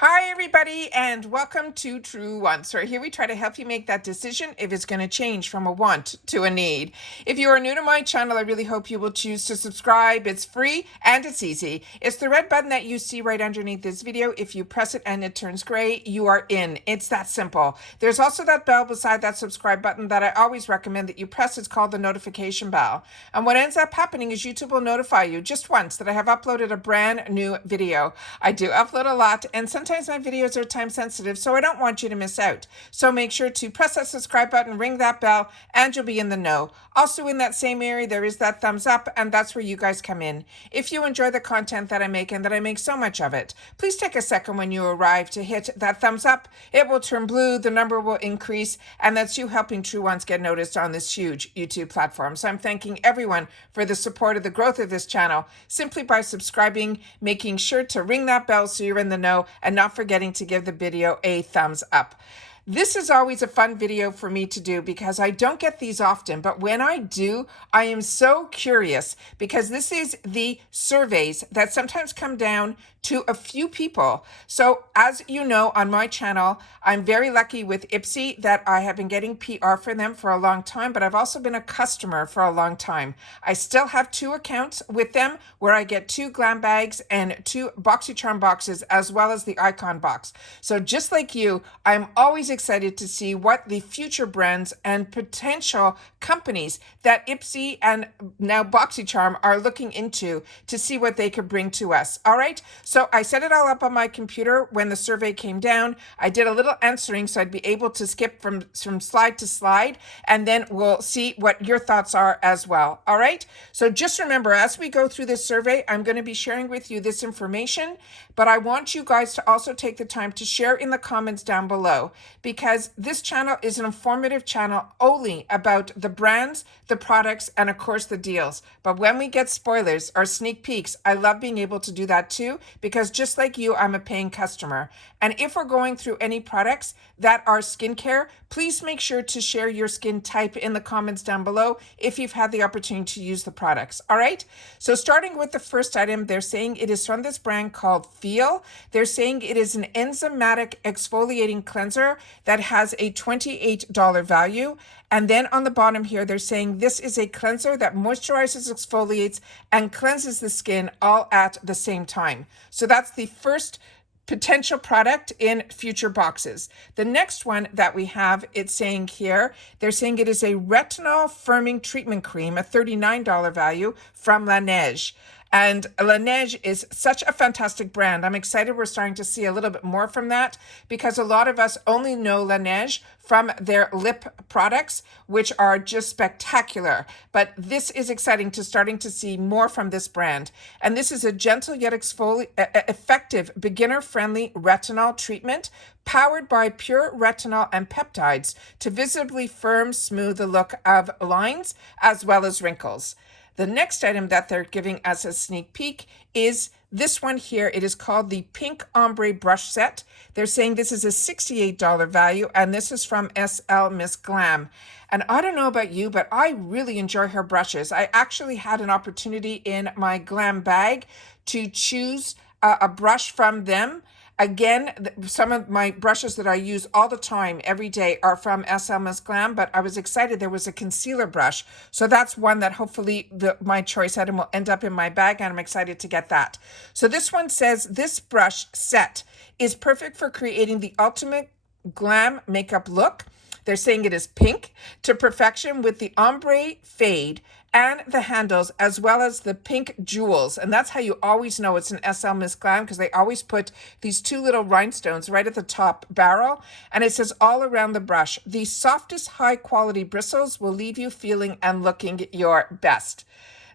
Hi everybody and welcome to True Wants, where here we try to help you make that decision if it's going to change from a want to a need. If you are new to my channel, I really hope you will choose to subscribe. It's free and it's easy. It's the red button that you see right underneath this video. If you press it and it turns gray, you are in. It's that simple. There's also that bell beside that subscribe button that I always recommend that you press. It's called the notification bell. And what ends up happening is YouTube will notify you just once that I have uploaded a brand new video. I do upload a lot, and sometimes my videos are time sensitive, so I don't want you to miss out. So make sure to press that subscribe button, ring that bell, and you'll be in the know. Also in that same area, there is that thumbs up, and that's where you guys come in. If you enjoy the content that I make, and that I make so much of it, please take a second when you arrive to hit that thumbs up. It will turn blue, the number will increase, and that's you helping True Ones get noticed on this huge YouTube platform. So I'm thanking everyone for the support of the growth of this channel, simply by subscribing, making sure to ring that bell so you're in the know, and not forgetting to give the video a thumbs up. This is always a fun video for me to do because I don't get these often, but when I do, I am so curious because this is the surveys that sometimes come down to a few people. So as you know, on my channel, I'm very lucky with IPSY that I have been getting PR for them for a long time, but I've also been a customer for a long time. I still have 2 accounts with them where I get 2 glam bags and 2 Boxycharm boxes, as well as the Icon box. So just like you, I'm always excited to see what the future brands and potential companies that IPSY and now Boxycharm are looking into to see what they could bring to us. All right. So I set it all up on my computer when the survey came down. I did a little answering so I'd be able to skip from slide to slide, and then we'll see what your thoughts are as well. All right. So just remember, as we go through this survey, I'm going to be sharing with you this information, but I want you guys to also take the time to share in the comments down below, because this channel is an informative channel only about the brands, the products, and of course the deals. But when we get spoilers or sneak peeks, I love being able to do that too, because just like you, I'm a paying customer. And if we're going through any products that are skincare, please make sure to share your skin type in the comments down below if you've had the opportunity to use the products. All right. So starting with the first item, they're saying it is from this brand called Feel. They're saying it is an enzymatic exfoliating cleanser that has a $28 value. And then on the bottom here, they're saying this is a cleanser that moisturizes, exfoliates, and cleanses the skin all at the same time. So that's the first potential product in future boxes. The next one that we have, it's saying here, they're saying it is a retinol firming treatment cream, a $39 value from Laneige. And Laneige is such a fantastic brand. I'm excited we're starting to see a little bit more from that, because a lot of us only know Laneige from their lip products, which are just spectacular. But this is exciting to starting to see more from this brand. And this is a gentle yet effective beginner-friendly retinol treatment powered by pure retinol and peptides to visibly firm, smooth the look of lines as well as wrinkles. The next item that they're giving us a sneak peek is this one here. It is called the Pink Ombre Brush Set. They're saying this is a $68 value, and this is from SL Miss Glam. And I don't know about you, but I really enjoy her brushes. I actually had an opportunity in my glam bag to choose a brush from them. Again, some of my brushes that I use all the time, every day, are from SL Miss Glam, but I was excited there was a concealer brush. So that's one that hopefully my choice item will end up in my bag, and I'm excited to get that. So this one says, this brush set is perfect for creating the ultimate glam makeup look. They're saying it is pink to perfection with the ombre fade and the handles, as well as the pink jewels. And that's how you always know it's an SL Miss Glam, because they always put these 2 little rhinestones right at the top barrel. And it says all around the brush, the softest high quality bristles will leave you feeling and looking your best.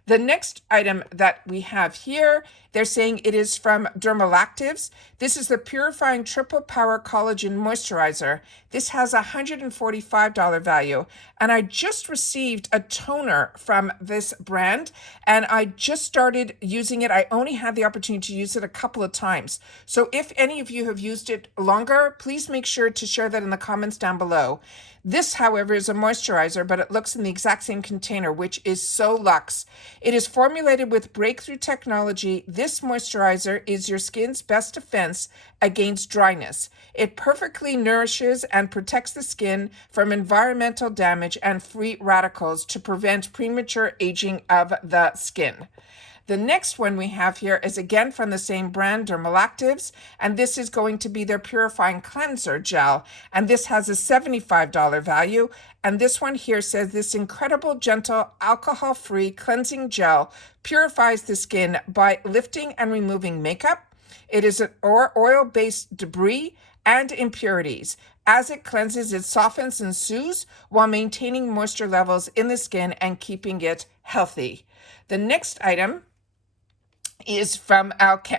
The next item that we have here, they're saying it is from Dermalactives. This is the Purifying Triple Power Collagen Moisturizer. This has a $145 value. And I just received a toner from this brand, and I just started using it. I only had the opportunity to use it a couple of times. So if any of you have used it longer, please make sure to share that in the comments down below. This, however, is a moisturizer, but it looks in the exact same container, which is so luxe. It is formulated with breakthrough technology. This this moisturizer is your skin's best defense against dryness. It perfectly nourishes and protects the skin from environmental damage and free radicals to prevent premature aging of the skin. The next one we have here is again from the same brand, Dermalactives, and this is going to be their Purifying Cleanser Gel, and this has a $75 value. And this one here says this incredible, gentle, alcohol-free cleansing gel purifies the skin by lifting and removing makeup. It is an oil-based debris and impurities. As it cleanses, it softens and soothes while maintaining moisture levels in the skin and keeping it healthy. The next item is from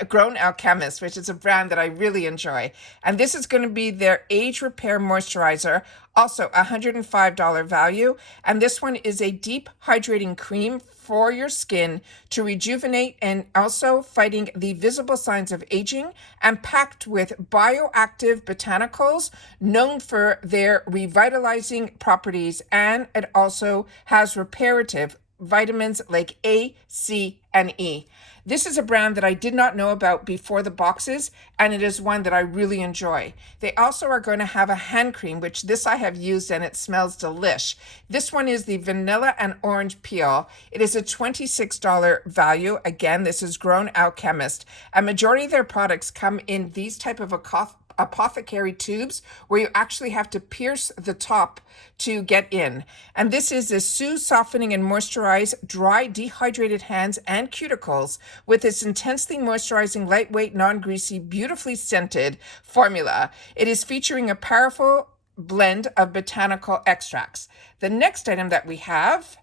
Grown Alchemist, which is a brand that I really enjoy. And this is going to be their Age Repair Moisturizer, also $105 value. And this one is a deep hydrating cream for your skin to rejuvenate and also fighting the visible signs of aging, and packed with bioactive botanicals known for their revitalizing properties. And it also has reparative vitamins like A, C, and E. This is a brand that I did not know about before the boxes, and it is one that I really enjoy. They also are going to have a hand cream, which this I have used and it smells delish. This one is the Vanilla and Orange Peel. It is a $26 value. Again, this is Grown Alchemist. A majority of their products come in these type of apothecary tubes where you actually have to pierce the top to get in. And this is a soothe, softening, and moisturize dry, dehydrated hands and cuticles with this intensely moisturizing, lightweight, non-greasy, beautifully scented formula. It is featuring a powerful blend of botanical extracts. The next item that we have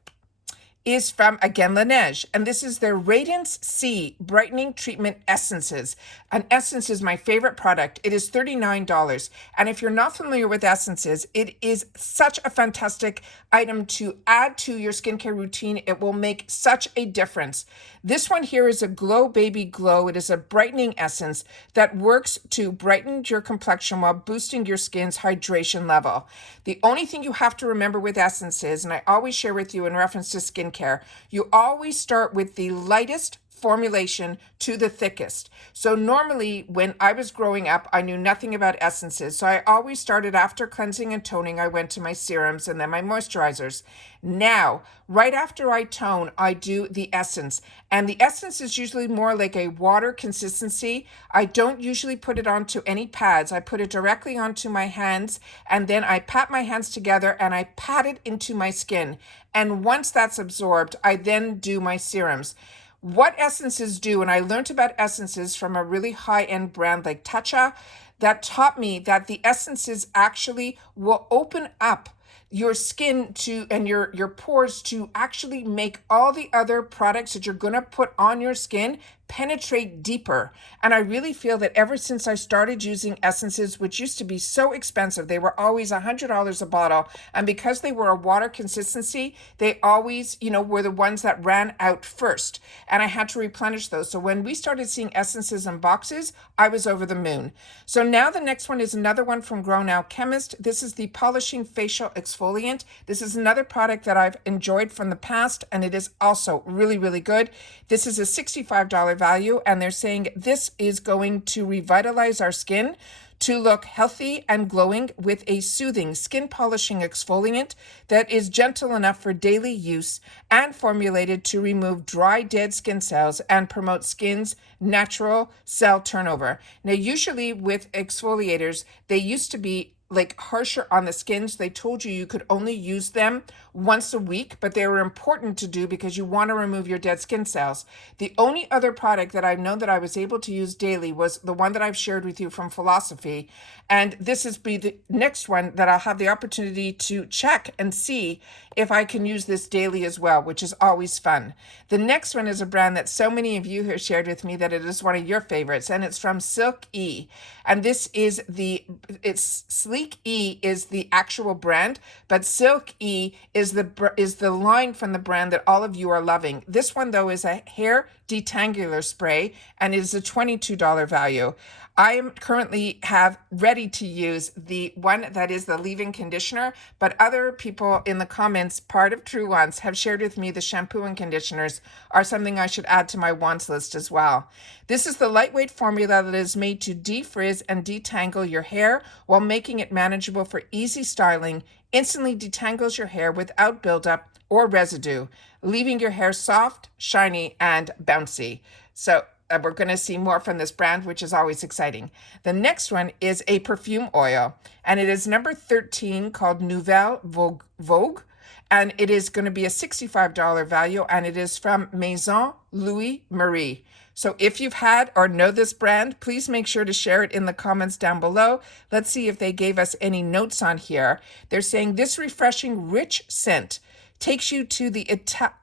is from, again, Laneige, and this is their Radiance C Brightening Treatment Essences. An essence is my favorite product. It is $39, and if you're not familiar with essences, it is such a fantastic item to add to your skincare routine. It will make such a difference. This one here is a Glow Baby Glow. It is a brightening essence that works to brighten your complexion while boosting your skin's hydration level. The only thing you have to remember with essences, and I always share with you in reference to skincare, you always start with the lightest formulation to the thickest. So normally when I was growing up, I knew nothing about essences. So I always started after cleansing and toning, I went to my serums and then my moisturizers. Now, right after I tone, I do the essence. And the essence is usually more like a water consistency. I don't usually put it onto any pads. I put it directly onto my hands, and then I pat my hands together and I pat it into my skin. And once that's absorbed, I then do my serums. What essences do, and I learned about essences from a really high-end brand like Tatcha, that taught me that the essences actually will open up your skin to and your pores to actually make all the other products that you're going to put on your skin penetrate deeper. And I really feel that ever since I started using essences, which used to be so expensive, they were always $100 a bottle, and because they were a water consistency, they always, were the ones that ran out first, and I had to replenish those. So when we started seeing essences in boxes, I was over the moon. So now the next one is another one from Grown Alchemist. This is the Polishing Facial Exfoliant. This is another product that I've enjoyed from the past, and it is also really, really good. This is a $65 value, and they're saying this is going to revitalize our skin to look healthy and glowing with a soothing skin polishing exfoliant that is gentle enough for daily use and formulated to remove dry, dead skin cells and promote skin's natural cell turnover. Now, usually with exfoliators, they used to be like harsher on the skin. So they told you could only use them once a week, but they were important to do because you want to remove your dead skin cells. The only other product that I've known that I was able to use daily was the one that I've shared with you from Philosophy. And this is the next one that I'll have the opportunity to check and see if I can use this daily as well, which is always fun. The next one is a brand that so many of you have shared with me that it is one of your favorites, and it's from Silk E. And this is it's Sleek E is the actual brand, but Silk E is the line from the brand that all of you are loving. This one though is a hair detangler spray, and it is a $22 value. I am currently have ready to use the one that is the leave-in conditioner, but other people in the comments, part of True Wants, have shared with me the shampoo and conditioners are something I should add to my wants list as well. This is the lightweight formula that is made to defrizz and detangle your hair while making it manageable for easy styling, instantly detangles your hair without buildup or residue, leaving your hair soft, shiny, and bouncy. So we're going to see more from this brand, which is always exciting. The next one is a perfume oil, and it is number 13 called Nouvelle Vogue, and it is going to be a $65 value, and it is from Maison Louis Marie. So if you've had or know this brand, please make sure to share it in the comments down below. Let's see if they gave us any notes on here. They're saying this refreshing, rich scent takes you to the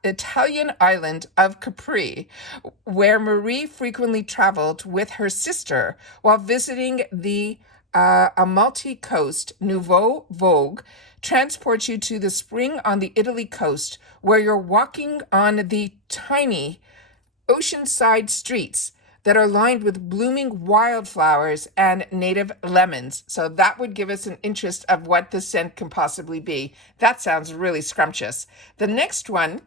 Italian island of Capri, where Marie frequently traveled with her sister while visiting the Amalfi Coast. Nouveau Vogue transports you to the spring on the Italy coast, where you're walking on the tiny oceanside streets that are lined with blooming wildflowers and native lemons. So that would give us an interest of what the scent can possibly be. That sounds really scrumptious. The next one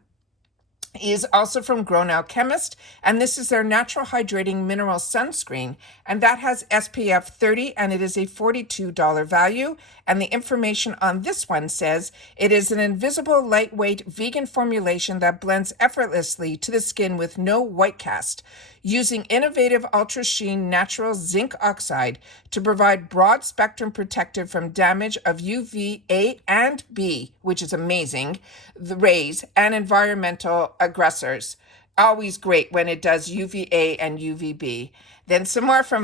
is also from Alchemist, and this is their natural hydrating mineral sunscreen, and that has SPF 30, and it is a $42 value. And the information on this one says it is an invisible, lightweight vegan formulation that blends effortlessly to the skin with no white cast, using innovative ultra sheen natural zinc oxide to provide broad spectrum protective from damage of UVA and B, which is amazing, the rays and environmental aggressors. Always great when it does UVA and UVB. Then some more from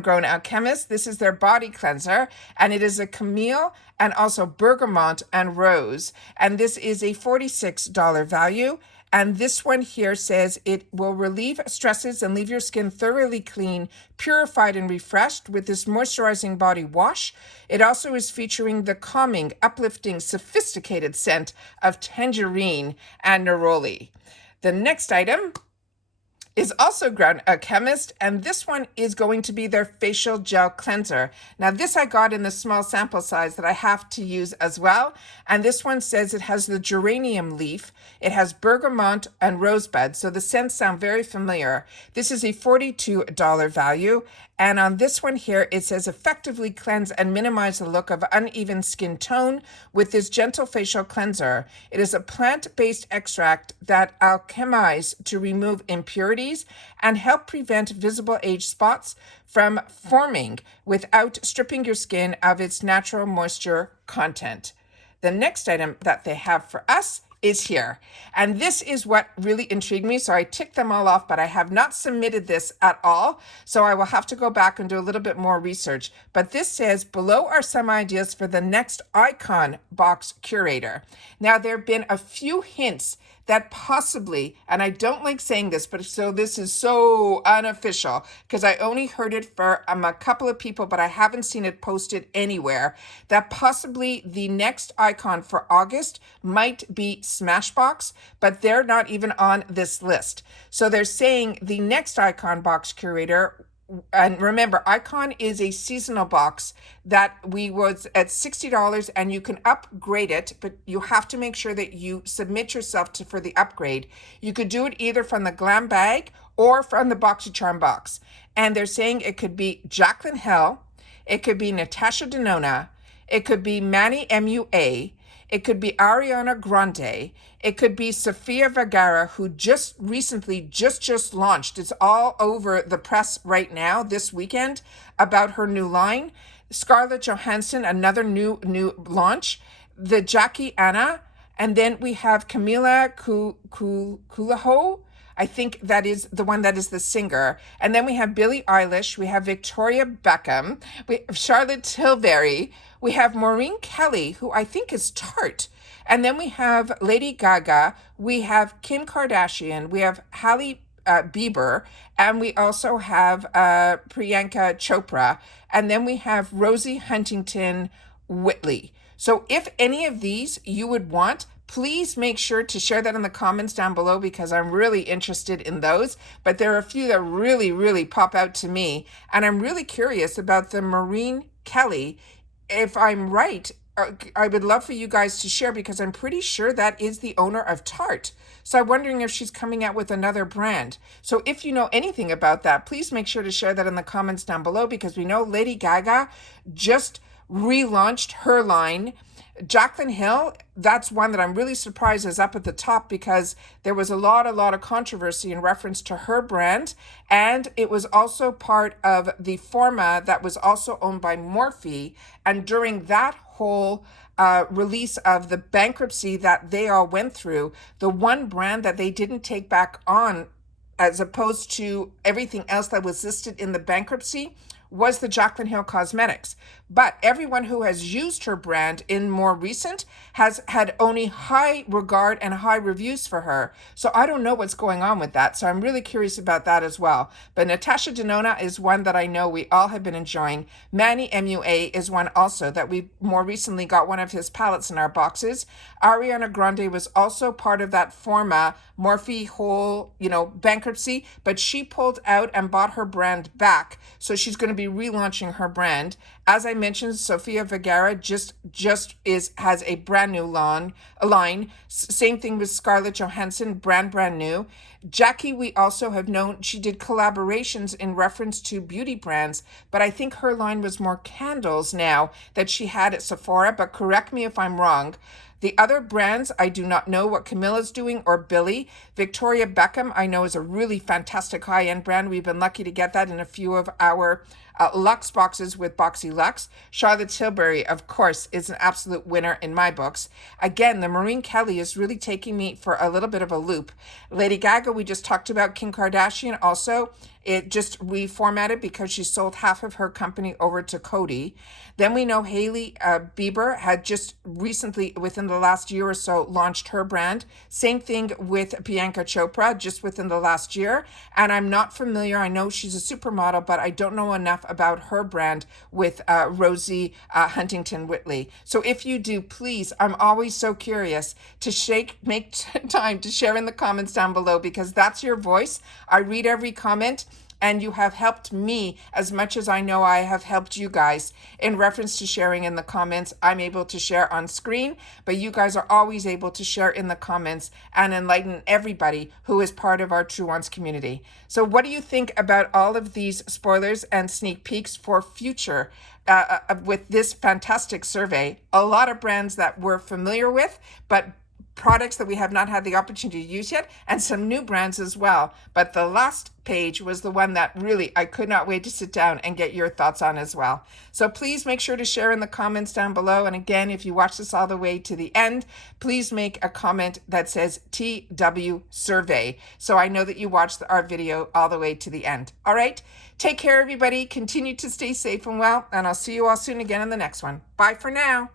Grown Alchemist. This is their body cleanser, and it is a camille and also bergamot and rose. And this is a $46 value. And this one here says it will relieve stresses and leave your skin thoroughly clean, purified, and refreshed with this moisturizing body wash. It also is featuring the calming, uplifting, sophisticated scent of tangerine and neroli. The next item is also Grown Alchemist, and this one is going to be their facial gel cleanser. Now this I got in the small sample size that I have to use as well, and this one says it has the geranium leaf, it has bergamot and rosebud, so the scents sound very familiar. This is a $42 value, and on this one here it says effectively cleanse and minimize the look of uneven skin tone with this gentle facial cleanser. It is a plant-based extract that alchemizes to remove impurities and help prevent visible age spots from forming without stripping your skin of its natural moisture content. The next item that they have for us is here. And this is what really intrigued me. So I ticked them all off, but I have not submitted this at all. So I will have to go back and do a little bit more research. But this says, below are some ideas for the next icon box curator. Now, there have been a few hints that possibly, and I don't like saying this, but so this is so unofficial because I only heard it from a couple of people, but I haven't seen it posted anywhere, that possibly the next icon for August might be Smashbox, but they're not even on this list. So they're saying the next icon box curator, and remember, Icon is a seasonal box that was at $60, and you can upgrade it, but you have to make sure that you submit yourself for the upgrade. You could do it either from the Glam Bag or from the Boxycharm box. And they're saying it could be Jaclyn Hill, it could be Natasha Denona, it could be Manny MUA, it could be Ariana Grande. It could be Sofia Vergara, who just recently just launched. It's all over the press right now this weekend about her new line. Scarlett Johansson, another new launch. The Jackie Anna. And then we have Camila Kulaho. I think that is the one that is the singer. And then we have Billie Eilish. We have Victoria Beckham. We have Charlotte Tilbury. We have Maureen Kelly, who I think is Tarte. And then we have Lady Gaga. We have Kim Kardashian. We have Hailey Bieber. And we also have Priyanka Chopra. And then we have Rosie Huntington Whiteley. So if any of these you would want, Please make sure to share that in the comments down below because I'm really interested in those. But there are a few that really, really pop out to me. And I'm really curious about the Marine Kelly. If I'm right, I would love for you guys to share because I'm pretty sure that is the owner of Tarte. So I'm wondering if she's coming out with another brand. So if you know anything about that, please make sure to share that in the comments down below because we know Lady Gaga just relaunched her line. Jaclyn Hill, that's one that I'm really surprised is up at the top because there was a lot of controversy in reference to her brand. And it was also part of the Forma that was also owned by Morphe. And during that whole release of the bankruptcy that they all went through, the one brand that they didn't take back on, as opposed to everything else that was listed in the bankruptcy, was the Jaclyn Hill Cosmetics. But everyone who has used her brand in more recent has had only high regard and high reviews for her. So I don't know what's going on with that. So I'm really curious about that as well. But Natasha Denona is one that I know we all have been enjoying. Manny MUA is one also that we more recently got one of his palettes in our boxes. Ariana Grande was also part of that Forma Morphe whole, bankruptcy, but she pulled out and bought her brand back. So she's going to be relaunching her brand. As I mentioned, Sofia Vergara just has a brand new line. Same thing with Scarlett Johansson, brand new. Jackie, we also have known she did collaborations in reference to beauty brands, but I think her line was more candles now that she had at Sephora, but correct me if I'm wrong. The other brands, I do not know what Camilla's doing or Billy. Victoria Beckham, I know, is a really fantastic high-end brand. We've been lucky to get that in a few of our Luxe boxes with Boxy Luxe. Charlotte Tilbury, of course, is an absolute winner in my books. Again, the Marine Kelly is really taking me for a little bit of a loop. Lady Gaga, we just talked about. Kim Kardashian also. It just reformatted because she sold half of her company over to Coty. Then we know Hailey Bieber had just recently, within the last year or so, launched her brand. Same thing with Bianca Chopra, just within the last year. And I'm not familiar. I know she's a supermodel, but I don't know enough about her brand with Rosie Huntington Whitley. So if you do, please, I'm always so curious to make time to share in the comments down below because that's your voice. I read every comment. And you have helped me as much as I know I have helped you guys. In reference to sharing in the comments, I'm able to share on screen, but you guys are always able to share in the comments and enlighten everybody who is part of our True Ones community. So what do you think about all of these spoilers and sneak peeks for future with this fantastic survey? A lot of brands that we're familiar with, but products that we have not had the opportunity to use yet, and some new brands as well. But the last page was the one that really I could not wait to sit down and get your thoughts on as well. So please make sure to share in the comments down below. And again, if you watch this all the way to the end, please make a comment that says TW survey. So I know that you watched our video all the way to the end. All right. Take care, everybody. Continue to stay safe and well. And I'll see you all soon again in the next one. Bye for now.